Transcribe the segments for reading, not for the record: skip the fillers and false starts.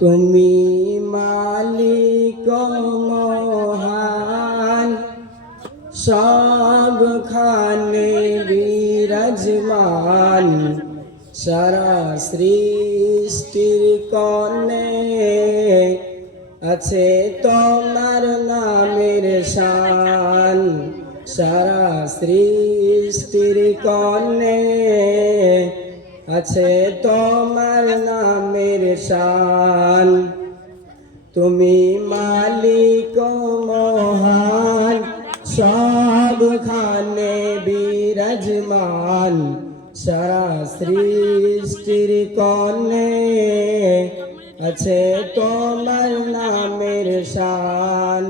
তুমি মালিক মহান, সবখানে বিরাজমান, সারা সৃষ্টির কোণে আছে তোমার নামের শান। সারা সৃষ্টির কোণে আছে তোমার নামের শান। তুমি মালিক মহান, সবখানে বিরাজমান, সারা সৃষ্টির কোণে আছে তোমার নামের শান।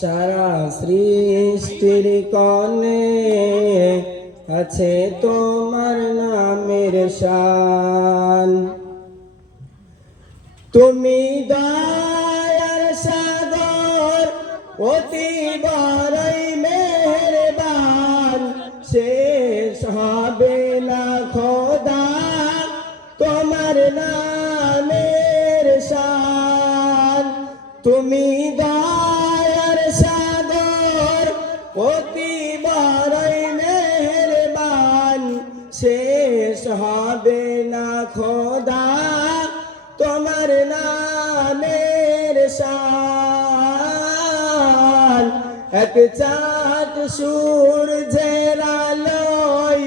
সারা সৃষ্টির কোণে আছে তোমার নামের শান। তুমি দয়ার সাগর, অতি বড়ই মেহেরবান, শেষ হবে না খোদা তোমার নামের শান। তুমি দয়ার সাগর, অতি বড়ই মেহেরবান, শেষ হবে না খোদা তোমার নামের শান। এক চাঁদ সূর্যের আলোয়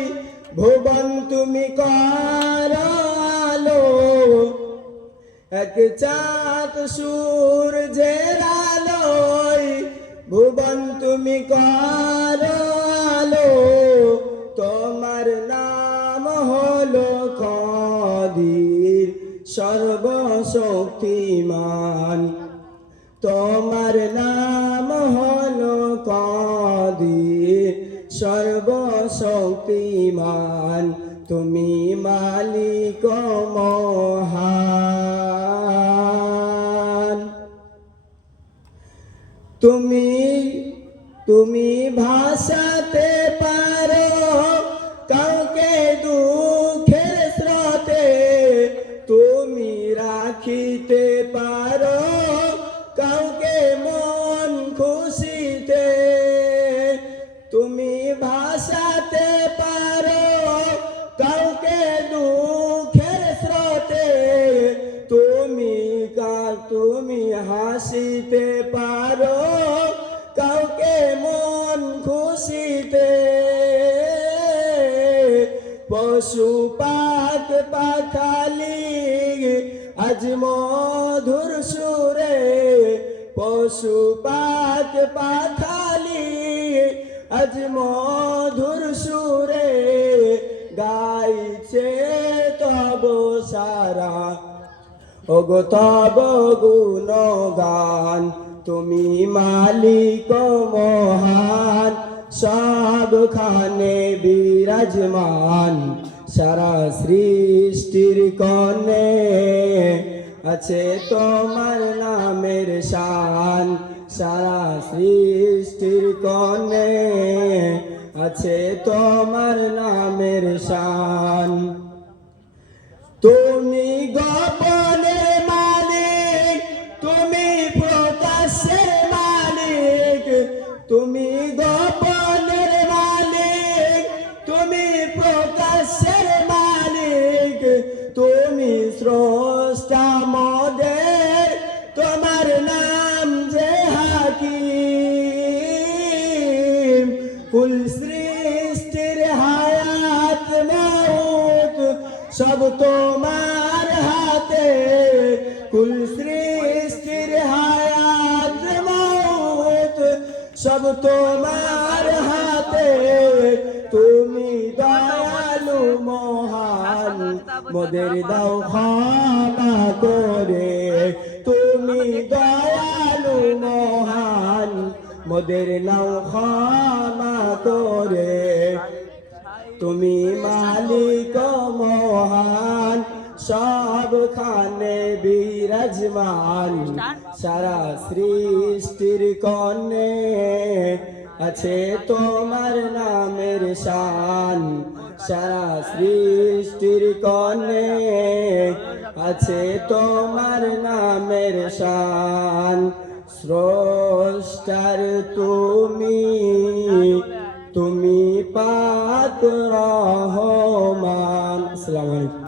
ভুবন তুমি করো আলো। এক চাঁদ সূর্যের আলোয় ভুবন তুমি করো আলো। তোমার নাম হলো কাদির, সর্বশক্তিমান। তোমার নাম হলো কাদির, সর্বশক্তিমান। তুমি মালিক মহান। তুমি ভাসাতে পারো কাউকে দুঃখের স্রোতে, তুমি রাখিতে পারো কাউকে মন খুশিতে। তুমি ভাসাতে পারো কাউকে দুঃখের স্রোতে, তুমি হাসিতে পারো কাউকে মন খুশিতে। পশু পাখ পাখালি আজ মধুর সুরে, পশু পাখ পাখালি আজ মধুর সুরে, গাইছে তব সারা ওগো তব গুণগান। তুমি মালিক মহান, সবখানে বিরাজমান, সারা সৃষ্টির কোণে আছে তোমার নামের শান। সারা সৃষ্টির কোণে আছে তোমার নামের শান। তুমি গোপনের মালিক, তুমি প্রকাশের মালিক। তুমি গোপনের মালিক, তুমি প্রকাশের মালিক। তুমি স্রষ্টা মোদের, তোমার নাম যে হাকিম। কুল সৃষ্টির হায়াত মউত সব তোমার হাতে। কুল সৃষ্টির হায়াত মউত সব তোমার হাতে। তুমি দয়ালু মহান, মোদের দাও ক্ষমা করে। তুমি দয়ালু মহান, মোদের নাও ক্ষমা করে। তুমি মালিক মহান, সবখানে বিরাজমান, সারা সৃষ্টির কোণে আছে তোমার নামের শান। সারা সৃষ্টির কনে আছে তোমার নামের শান। স্রষ্টার তুমি পাক রহমান। আসসালামু আলাইকুম।